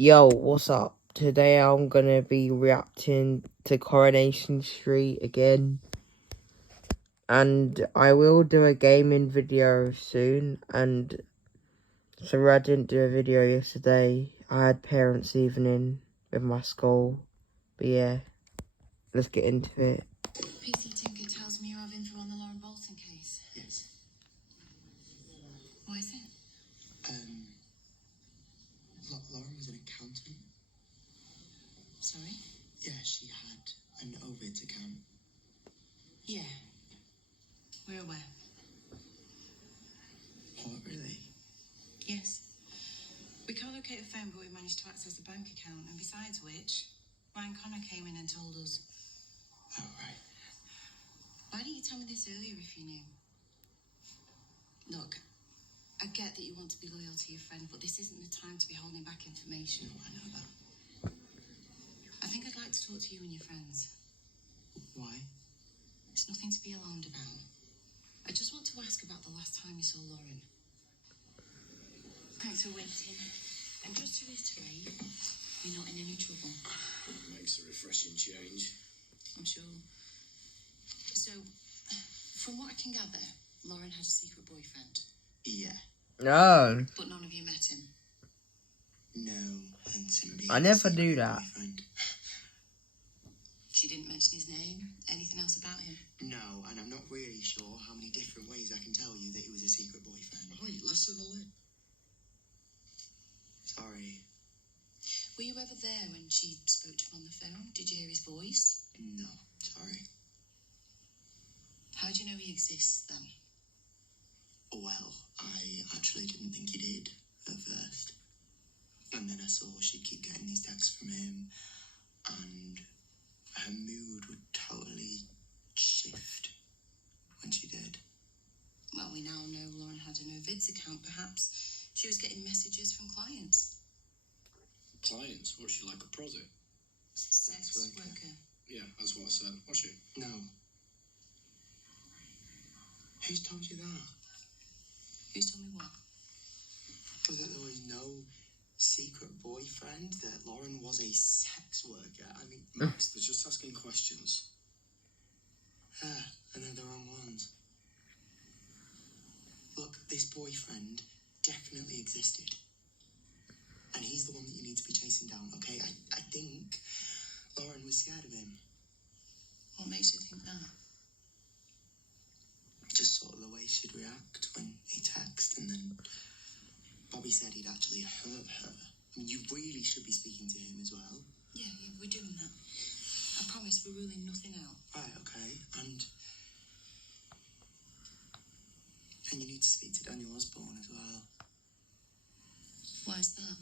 Yo, what's up? Today I'm gonna be reacting to Coronation Street again. And I will do a gaming video soon. And sorry I didn't do a video yesterday. I had parents' evening with my school. But yeah, let's get into it. PC Tinker tells me you're having info on the Lauren Bolton case. Yes. What is it? Lauren was an accountant. Sorry? Yeah, she had an Ovid account. Yeah. We're aware. What, really? Yes. We can't locate a phone, but we managed to access a bank account. And besides which, Ryan Connor came in and told us. Oh, right. Why didn't you tell me this earlier if you knew? Look, I get that you want to be loyal to your friend, but this isn't the time to be holding back information. No, I know that. I think I'd like to talk to you and your friends. Why? It's nothing to be alarmed about. I just want to ask about the last time you saw Lauren. Thanks for waiting. And just to reiterate, you're not in any trouble. Makes a refreshing change. I'm sure. So, from what I can gather, Lauren had a secret boyfriend. Yeah. No, But none of you met him. No, hence him being I a never secret do that. boyfriend. She didn't mention his name. Anything else about him? No, and I'm not really sure how many different ways I can tell you that he was a secret boyfriend. Right, less of the lid. Sorry. Were you ever there when she spoke to him on the phone? Did you hear his voice? No, sorry. How do you know he exists then? Well, I actually didn't think he did at first. And then I saw she'd keep getting these texts from him, and her mood would totally shift when she did. Well, we now know Lauren had an Ovid's account. Perhaps she was getting messages from clients. Clients? What's she, like a prosit? Sex worker. Yeah, that's what I said. Was she? No. Who's told you that? Who's told me what? That there was no secret boyfriend, that Lauren was a sex worker. I mean, Max, they're just asking questions. and they're the wrong ones. Look, this boyfriend definitely existed. And he's the one that you need to be chasing down, okay? I think Lauren was scared of him. What makes you think that? Just sort of the way she'd react when he texted, and then Bobby said he'd actually hurt her. I mean, you really should be speaking to him as well. Yeah, we're doing that. I promise we're ruling nothing out. Right, okay, and you need to speak to Daniel Osborne as well. Why is that?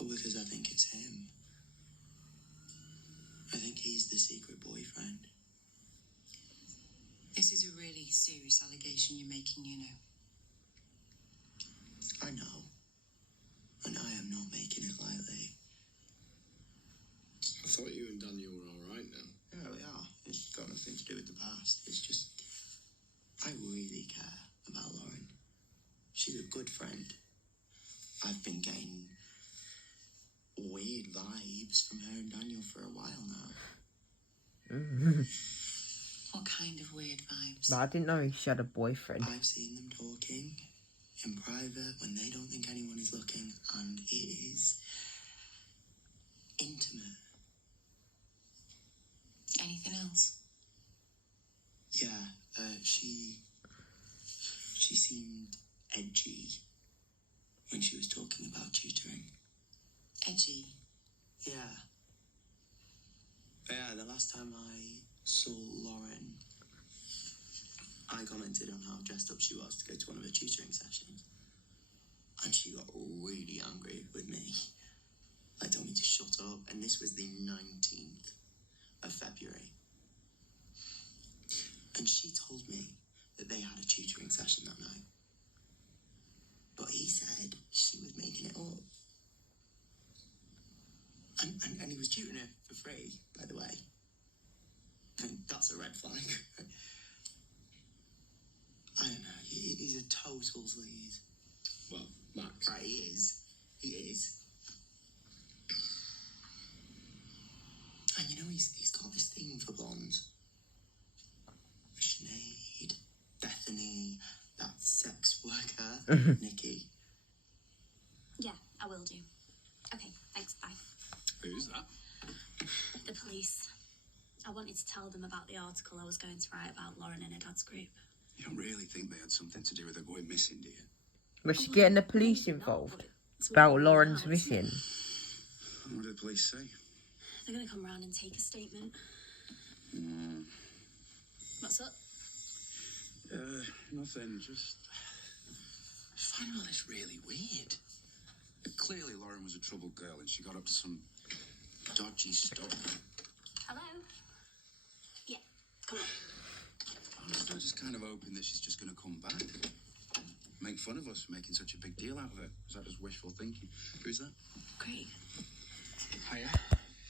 Well, because I think it's him. I think he's the secret boyfriend. This is a really serious allegation you're making, you know. I know. And I am not making it lightly. I thought you and Daniel were all right now. Yeah, we are. It's got nothing to do with the past. It's just, I really care about Lauren. She's a good friend. I've been getting weird vibes from her and Daniel for a while now. What kind of weird vibes? But I didn't know she had a boyfriend. I've seen them talking in private when they don't think anyone is looking, and it is intimate. Anything else? Yeah, she seemed edgy when she was talking about tutoring. Edgy? Yeah. Yeah, the last time I saw Lauren, I commented on how dressed up she was to go to one of her tutoring sessions. And she got really angry with me. Like, told me to shut up. And this was the 19th of February. And she told me that they had a tutoring session that night. But he said she was making it up. And he was tutoring her for free, by the way. And that's a red flag. I don't know. He's a total sleaze. Well, Max. Right. Nikki. Yeah, I will do. Okay, thanks, bye. Who's that? The police. I wanted to tell them about the article I was going to write about Lauren and her dad's group. You don't really think they had something to do with her going missing, do you? Was she getting the police Maybe not, involved? but it's About what I know Lauren's now, isn't it? missing? What did the police say? They're going to come round and take a statement. What's up? Nothing, just... I find all this really weird. Clearly Lauren was a troubled girl and she got up to some dodgy stuff. Hello? Yeah, come on. I'm just kind of hoping that she's just going to come back. Make fun of us for making such a big deal out of it. Is that just wishful thinking? Who's that? Great. Hiya.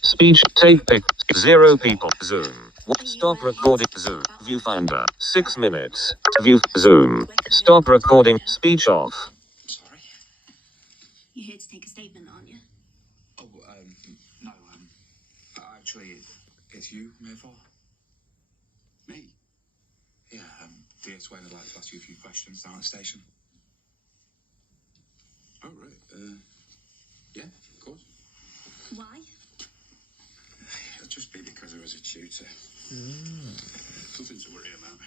Speech take pic 0 people Zoom. Stop recording Zoom. Viewfinder 6 minutes. View Zoom. Stop recording. Speech off. Sorry. You're here to take a statement, aren't you? Oh, no, actually, it's you I'm here for. Me? Yeah, dear Swain, I'd like to ask you a few questions down at the station. Oh, right, yeah, of course. Why? It'll just be because I was a tutor. Nothing to worry about.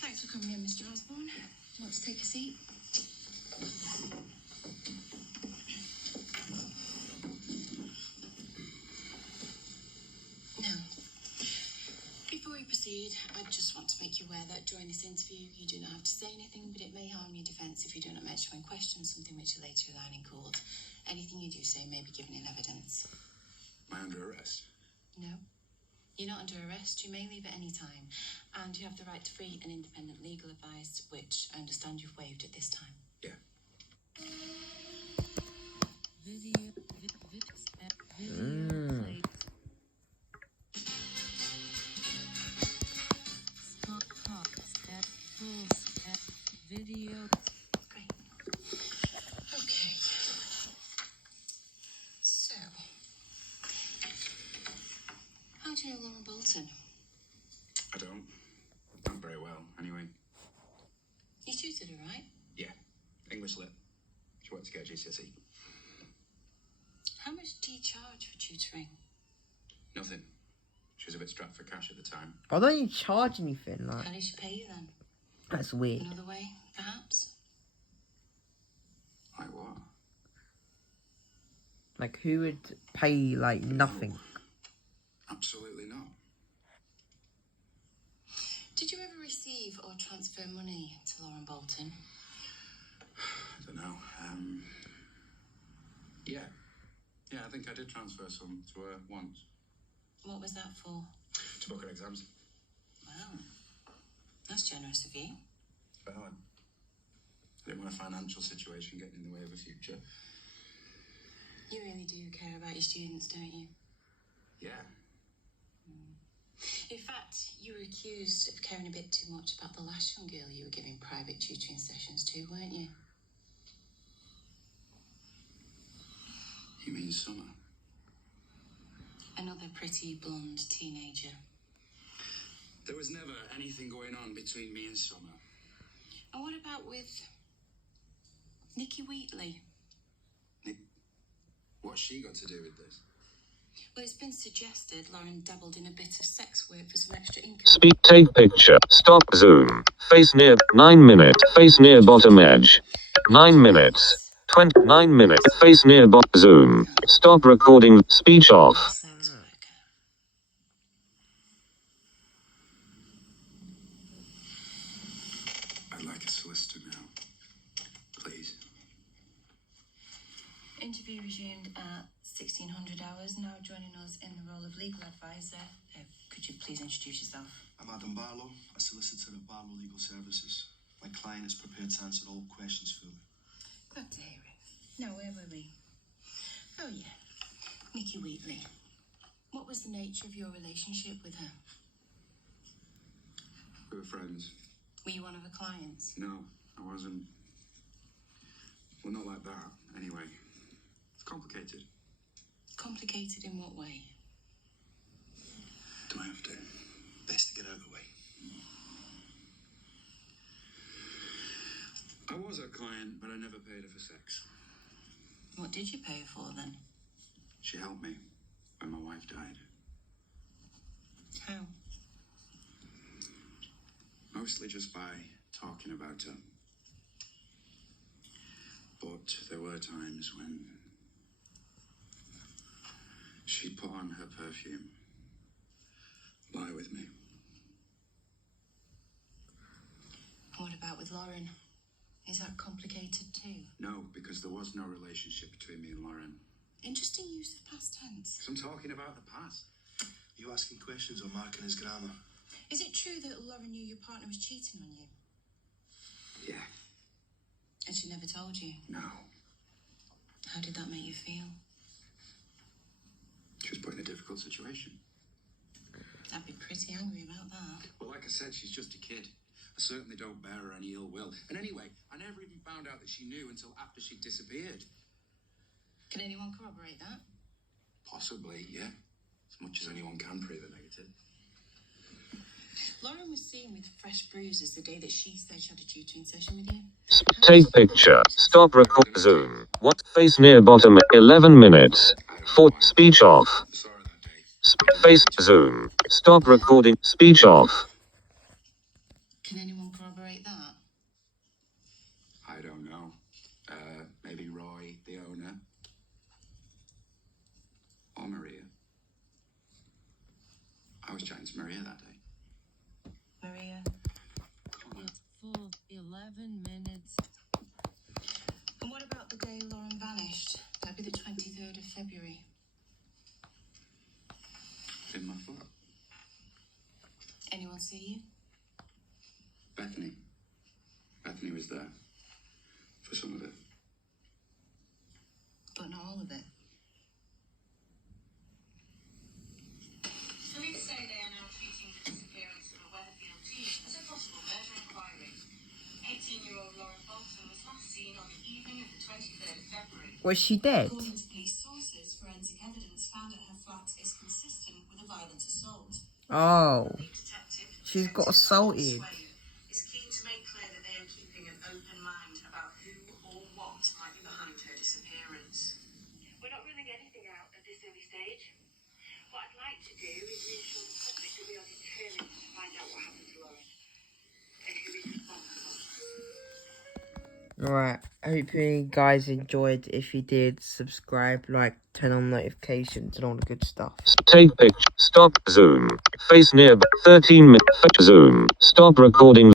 Thanks for coming in, Mr. Osborne. Want to take a seat? Now, before we proceed, I just want to make you aware that during this interview, you do not have to say anything, but it may harm your defence if you do not mention when questioned something which you later rely in court. Anything you do say may be given in evidence. Am I under arrest? No. You're not under arrest. You may leave at any time. And you have the right to free and independent legal advice, which I understand you've waived at this time. Yeah. Great. Okay. So, how do you know Lauren Bolton? I don't. Not very well, anyway. You tutored her, right? Yeah. English lit. She went to get GCSE. How much do you charge for tutoring? Nothing. She was a bit strapped for cash at the time. Why don't you charge anything? Like, How did she pay you then? that's weird. Another way, perhaps? Like what? Like, who would pay, like, nothing? Absolutely not. Did you ever receive or transfer money to Lauren Bolton? I don't know. Yeah. Yeah, I think I did transfer some to her once. What was that for? To book her exams. Wow. That's generous of you. Well, I didn't want a financial situation getting in the way of a future. You really do care about your students, don't you? Yeah. In fact, you were accused of caring a bit too much about the last young girl you were giving private tutoring sessions to, weren't you? You mean Summer? Another pretty blonde teenager. There was never anything going on between me and Summer. And what about with Nikki Wheatley? What's she got to do with this? Well, it's been suggested Lauren dabbled in a bit of sex work for some extra income. Speak take picture. Stop Zoom. Face near 9 minutes. Face near bottom edge. 9 minutes. 29 minutes. Face near Zoom. Stop recording. Speech off. Sex worker. I'd like a solicitor now. Please. Interview resumed at 1600 hours. Now joining us in the role of legal advisor. Could you please introduce yourself? I'm Adam Barlow, a solicitor at Barlow Legal Services. My client is prepared to answer all questions for me. Glad to hear it. Now, where were we? Oh, yeah. Nikki Wheatley. What was the nature of your relationship with her? We were friends. Were you one of her clients? No, I wasn't. Well, not like that, anyway. It's complicated. Complicated in what way? was her client, but I never paid her for sex. What did you pay her for then? She helped me when my wife died. How? Mostly just by talking about her. But there were times when she'd put on her perfume, lie with me. What about with Lauren? Is that complicated too? No, because there was no relationship between me and Lauren. Interesting use of past tense. 'Cause I'm talking about the past. You asking questions or marking his grammar? Is it true that Lauren knew your partner was cheating on you? Yeah. And she never told you? No. How did that make you feel? She was put in a difficult situation. I'd be pretty angry about that. Well, like I said, she's just a kid. I certainly don't bear her any ill will. And anyway, I never even found out that she knew until after she'd disappeared. Can anyone corroborate that? Possibly, yeah. As much as anyone can prove a negative. Lauren was seen with fresh bruises the day that she said she had a tutoring session with you. Take picture. Stop record. Zoom. What? Face near bottom. 11 minutes. 4. Speech off. Sorry that day. Face. Zoom. Stop recording. Speech off. Can anyone corroborate that? I don't know. Maybe Roy, the owner. Or Maria. I was chatting to Maria that day. Maria? It's full 11 minutes. And what about the day Lauren vanished? That'd be the 23rd of February. In my foot. Anyone see you? Bethany. Bethany was there. For some of it. But not all of it. Police say they are now treating the disappearance of a Weatherfield teen as a possible murder inquiry. 18-year-old Lauren Bolton was last seen on the evening of the 23rd of February. Was she dead? According to police sources, forensic evidence found at her flat is consistent with a violent assault. Oh, Lead detective, she's got Detective assaulted. Swain, is keen to make clear that they are keeping an open mind about who or what might be behind her disappearance. We're not ruling anything out at this early stage. What I'd like to do is reassure the public that we are determined to find out what happened to Lauren and who is responsible. Alright, I hope you guys enjoyed. If you did, subscribe, like, turn on notifications and all the good stuff. Take picture. Stop. Zoom. Face near. 13 minutes. Zoom. Stop recording.